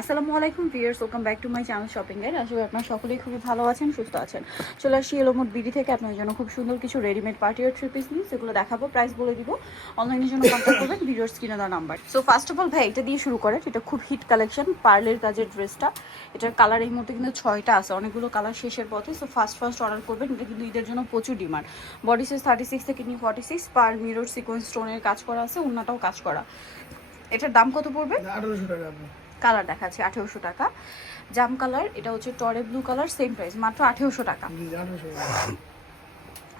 আসসালামু আলাইকুম viewers, welcome back to my channel shopping guide. আসলে আপনারা সকলেই খুবই ভালো আছেন, সুস্থ আছেন। চলে আসি এলোমোড বিডি থেকে আপনাদের জন্য খুব সুন্দর কিছু রেডিমেড পার্টি আর থ্রি পিস নিয়ে সেগুলো দেখাবো, প্রাইস বলে দিব। অনলাইনের জন্য কন্ট্যাক্ট করবেন ভিডিওর স্ক্রিনে দেওয়া number. So first of all ভাই এটা দিয়ে শুরু করেন। এটা খুব হিট কালেকশন, পার্লের কাজের ড্রেসটা। এটার কালার এই মুহূর্তে কিন্তু 6টা আছে, অনেকগুলো কালার শেষের পথে। সো ফার্স্ট অর্ডার করবেন। এটা কিন্তু ঈদের জন্য প্রচুর ডিমান্ড। বডি সাইজ 36 থেকে নিয়ে 46, পার মিরর সিকোয়েন্স স্টোনের কাজ করা আছে, ওন্নাটাও কাজ করা। এটার দাম কত পড়বে? 1800 টাকা। কালার দেখাচ্ছি 1800 টাকা। জাম কালার, এটা হচ্ছে টরে ব্লু কালার, সেম প্রাইস মাত্র 1800 টাকা।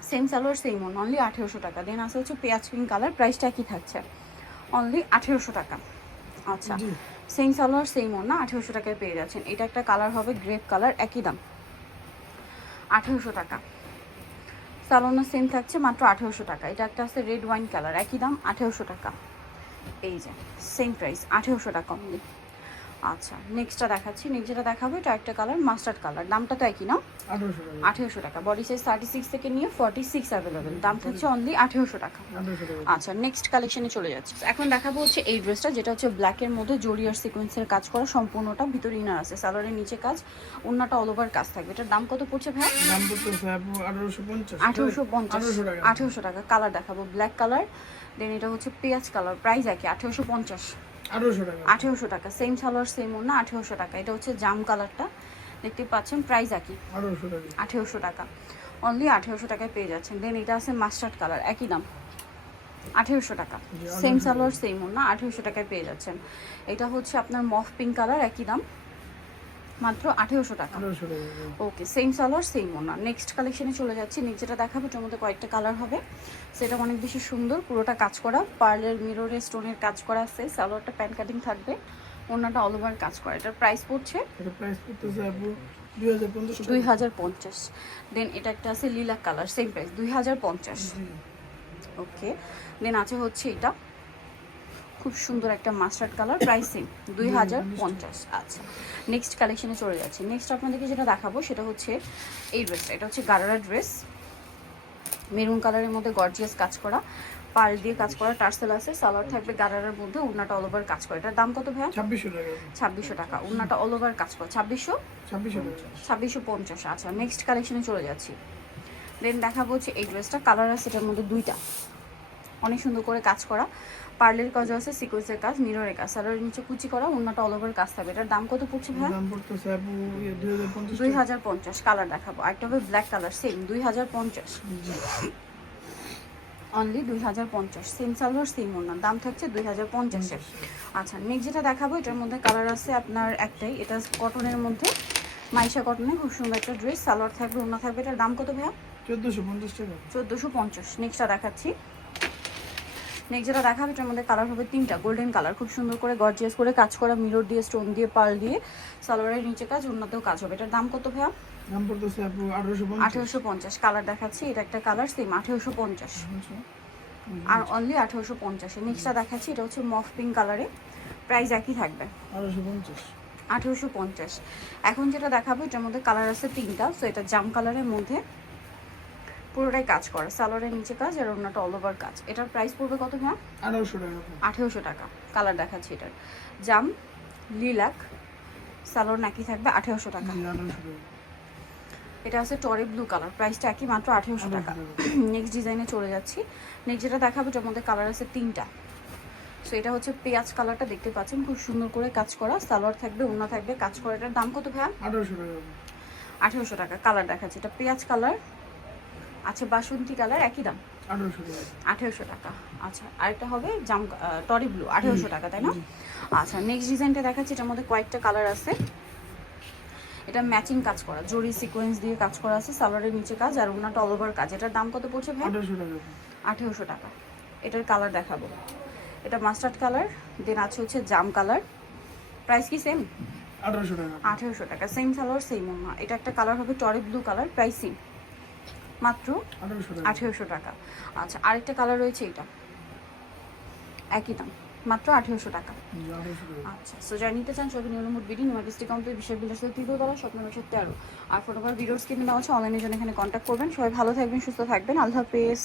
Same salwar same one, only 1800 টাকা। দেন আছে হচ্ছে পেঁয়াজ পিঙ্ক কালার, প্রাইসটা কি থাকছে? অনলি 1800 টাকা। আচ্ছা, সেম সালোয়ার সেম ওন না, 1800 টাকায় পেয়ে যাচ্ছেন। এটা একটা কালার হবে গ্রেপ কালার, একই দাম 1800 টাকা। সালোনা সেম থাকছে মাত্র 1800 টাকা। এটা একটা আছে রেড ওয়াইন কালার, একই দাম 1800 টাকা। এই যে সেম প্রাইস 1800 টাকা অনলি। আচ্ছা, নেক্সটটা দেখাচ্ছি। নেক্সট যেটা দেখাবো এটা একটা কালার মাস্টার্ড কালার, দামটা তো একই না? 1800 টাকা। বডি সাইজ 36 থেকে নিয়ে 46 অ্যাভেলেবেল, দাম থাকছে অনলি 1800 টাকা। আচ্ছা, নেক্সট কালেকশনে চলে যাচ্ছে। এখন দেখাবো হচ্ছে এই ড্রেসটা, যেটা হচ্ছে ব্ল্যাকের মধ্যে জরি আর সিকোয়েন্সের কাজ করা, সম্পূর্ণটা ভিতরে ইনার আছে, সালোয়ারের নিচে কাজ, ওন্নাটা অল ওভার কাজ থাকবে। এটার দাম কত পড়ছে ভাই? দাম পড়ছে 1850 1800 টাকা। কালার দেখাবো ব্ল্যাক কালার, দেন এটা হচ্ছে পেঁয়াজ কালার, প্রাইস একই 1850 1800 টাকা। সেম সালোয়ার সেম ওন্না, 1800 টাকা। এটা হচ্ছে জাম কালারটা, দেখতে পাচ্ছেন, প্রাইস একই 1800 টাকা। অনলি 1800 টাকায় পেয়ে যাচ্ছেন। দেন এটা আছে মাস্টার্ড কালার, একই দাম 1800 টাকা। সেম সালোয়ার সেম ওন্না, 1800 টাকায় পেয়ে যাচ্ছেন। এটা হচ্ছে আপনার মফ পিঙ্ক কালার, একই দাম মাত্র 1800 টাকা। ওকে, সেম সালোয়ার সেম ওন্না। নেক্সট কালেকশনে চলে যাচ্ছি। নেক্সট যেটা দেখাবো এটার মধ্যে কয়েকটা কালার হবে, সেটা অনেক বেশি সুন্দর, পুরোটা কাজ করা, পার্লের মিররের স্টোনের কাজ করা আছে, সালোয়ারটা প্যান্ট কাটিং থাকবে, ওন্নাটা অল ওভার কাজ করা। এটার প্রাইস পড়ছে 2050। দেন এটা একটা আছে লিলাক কালার, সেম প্রাইস 2050। ওকে, দেন আছে হচ্ছে এটা খুব সুন্দর একটা মাস্টার্ড কালার, প্রাইস সেম 2050। আচ্ছা, নেক্সট কালেকশনে চলে যাচ্ছে। নেক্সট আপনাদেরকে যেটা দেখাবো সেটা হচ্ছে এই ড্রেসটা। এটা হচ্ছে গারারা ড্রেস, মেরুন কালারের মধ্যে গর্জিয়াস কাজ করা, পাল দিয়ে কাজ করা, টার্সেল আছে, সালোয়ার থাকবে গারারার মধ্যে, ওন্নাটা অল ওভার কাজ করা। এটার দাম কত ভাইয়া? 2600 টাকা। ওন্নাটা অল ওভার কাজ করা, 2650। আচ্ছা, নেক্সট কালেকশনে চলে যাচ্ছি। দেন দেখাবো হচ্ছে এই ড্রেসটা, কালার আছে এটার মধ্যে দুইটা, অনেক সুন্দর করে কাজ করা, পার্লের কাজ আছে, সিকোয়েন্সের কাজ, মিররের কাজ, সালোয়ারের নিচে কুচি করা, ওন্নাটা অল ওভার কাজ থাকবে। এটার দাম কত পড়ছে ভাই? দাম পড়তেছে 2050। কালার দেখাবো, একটা হবে black colour, same 2050, only 2050। Same salwar same ওন্না, দাম থাকছে 2050-এর। আচ্ছা, নেক্সট যেটা দেখাবো এটার মধ্যে কালার আছে আপনার একটাই, এটা কটনের মধ্যে, মাইশা কটনে, খুব সুন্দর একটা ড্রেস, সালোয়ার থাকবে, ওন্না থাকবে। এটার দাম কত ভাইয়া? 1450 টাকা। 1450। নেক্সটটা দেখাচ্ছি। নেক্সট যেটা দেখাবো এটার মধ্যে কালার হবে তিনটা, গোল্ডেন কালার, খুব সুন্দর করে গর্জিয়াস করে কাজ করা, মিরর দিয়ে, স্টোন দিয়ে, পার্ল দিয়ে, সালোয়ারের নিচে কাজ, ওন্নাতেও কাজ হবে। এটার দাম কত ভাইয়া? দাম পড়তেছে 1850। কালার দেখাচ্ছি, এটা একটা কালার সেম 1850, আর অনলি 1850। নেক্সটটা দেখাচ্ছি, এটা হচ্ছে মফ পিঙ্ক কালারে, প্রাইস একই থাকবে 1850। এখন যেটা দেখাবো এটার মধ্যে কালার আছে তিনটা। সো এটা জাম কালারের মধ্যে, পুরোটাই কাজ করা, সালোয়ারের নিচে কাজ আর ওন্নাটা অল ওভার কাজ। এটার প্রাইস পড়বে কত ভাইয়া? 1800 টাকা। কালার দেখাচ্ছি এটার জাম লিলাক, সালোয়ার নাকি থাকবে 1800 টাকা। এটা আছে টরে ব্লু কালার, প্রাইসটা একই মাত্র 1800 টাকা। নেক্সট ডিজাইনে চলে যাচ্ছি। নেক্সট যেটা দেখাবো এটার মধ্যে কালার আছে তিনটা। সো এটা হচ্ছে পেঁয়াজ কালারটা, দেখতে পাচ্ছেন, খুব সুন্দর করে কাজ করা, সালোয়ার থাকবে, ওন্না থাকবে, কাজ করা। এটার দাম কত ভাইয়া? 1800 টাকা। কালার দেখাচ্ছি, এটা পেঁয়াজ কালার, আচ্ছা বাসন্তী কালার, একই দাম 1800 টাকা। আচ্ছা, আরেকটা হবে জাম টরি ব্লু, 1800 টাকা, তাই না? আচ্ছা, নেক্সট ডিজাইনটা দেখাচ্ছি। এটার মধ্যে কয়েকটা কালার আছে, এটা ম্যাচিং কাজ করা, জরি সিকোয়েন্স দিয়ে কাজ করা আছে, সালোয়ারের নিচে কাজ আর ওন্নাটা অল ওভার কাজ। এটার দাম কত পড়ছে ভাই? 1800 টাকা। এটার কালার দেখাবো, এটা মাস্টার্ড কালার, দেন আছে হচ্ছে জাম কালার, প্রাইস কি সেম? 1800 টাকা। সেম সালোয়ার সেম ওন্না। এটা একটা কালার হবে টরি ব্লু কালার, প্রাইস সেম মাত্র 1800 টাকা। আচ্ছা, আরেকটা কালার রয়েছে, এটা একই দাম মাত্র 1800 টাকা। আচ্ছা, সো যারা নিতে চান সবাই নিয়মমূল বিডি নিউ ডিস্ট্রিক্ট কমপ্লিট বিশেষ বিলাসের তৃতীয়তলা, স্বপ্ন 13। আর ফোন নাম্বার ভিডিওস কিনে দেওয়া আছে, অনলাইনের জন্য এখানে কন্ট্যাক্ট করবেন। সবাই ভালো থাকবেন, সুস্থ থাকবেন, আল্লাহ হাফেজ।